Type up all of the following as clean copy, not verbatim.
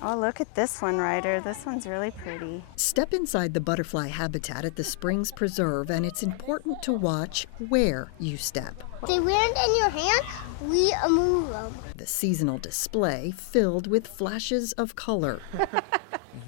Oh, look at this one, Ryder. This one's really pretty. Step inside the butterfly habitat at the Springs Preserve, and it's important to watch where you step. They land in your hand, we move them. The seasonal display filled with flashes of color.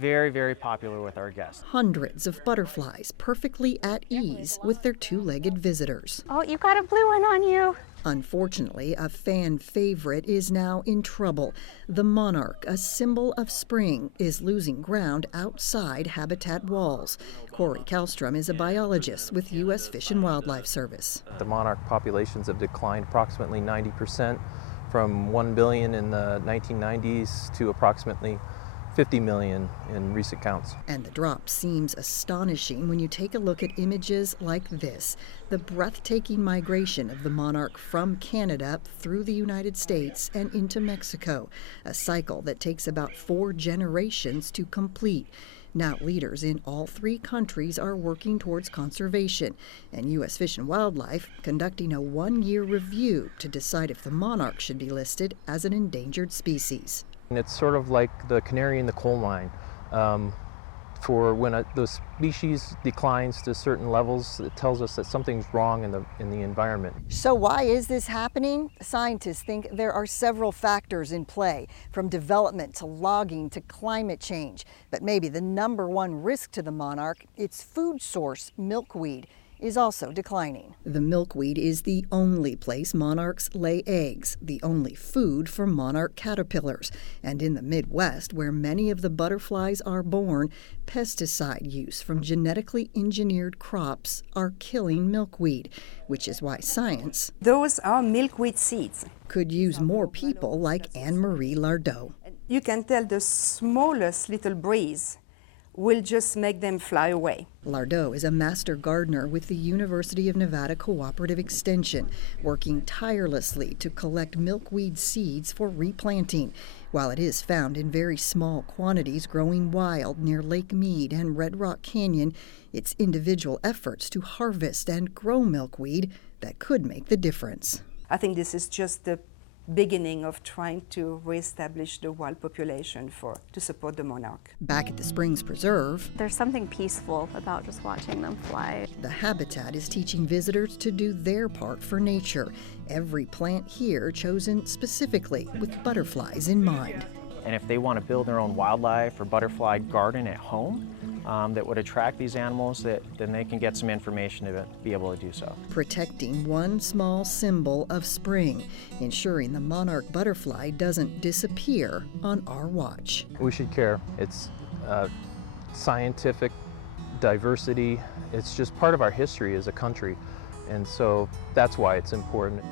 Very, very popular with our guests. Hundreds of butterflies perfectly at ease with their two-legged visitors. Oh, you got a blue one on you. Unfortunately, a fan favorite is now in trouble. The monarch, a symbol of spring, is losing ground outside habitat walls. Corey Kallstrom is a biologist with U.S. Fish and Wildlife Service. The monarch populations have declined approximately 90%, from 1 billion in the 1990s to approximately 50 million in recent counts. And the drop seems astonishing when you take a look at images like this. The breathtaking migration of the monarch from Canada through the United States and into Mexico, a cycle that takes about 4 generations to complete. Now leaders in all 3 countries are working towards conservation, and U.S. Fish and Wildlife conducting a 1-year review to decide if the monarch should be listed as an endangered species. And it's sort of like the canary in the coal mine. For when the species declines to certain levels, it tells us that something's wrong in the environment. So why is this happening? Scientists think there are several factors in play, from development to logging to climate change. But maybe the #1 risk to the monarch, its food source, milkweed, is also declining. The milkweed is the only place monarchs lay eggs, the only food for monarch caterpillars. And in the Midwest, where many of the butterflies are born, pesticide use from genetically engineered crops are killing milkweed, which is why science Those are milkweed seeds. could use more people like Anne-Marie Lardot. You can tell the smallest little breeze will just make them fly away. Lardot is a master gardener with the University of Nevada Cooperative Extension, working tirelessly to collect milkweed seeds for replanting. While it is found in very small quantities growing wild near Lake Mead and Red Rock Canyon, it's individual efforts to harvest and grow milkweed that could make the difference. I think this is just the beginning of trying to reestablish the wild population to support the monarch. Back at the Springs Preserve, There's something peaceful about just watching them fly. the habitat is teaching visitors to do their part for nature. Every plant here chosen specifically with butterflies in mind. And if they want to build their own wildlife or butterfly garden at home that would attract these animals, then they can get some information to be able to do so. Protecting one small symbol of spring, ensuring the monarch butterfly doesn't disappear on our watch. We should care. It's scientific diversity. It's just part of our history as a country. And so that's why it's important.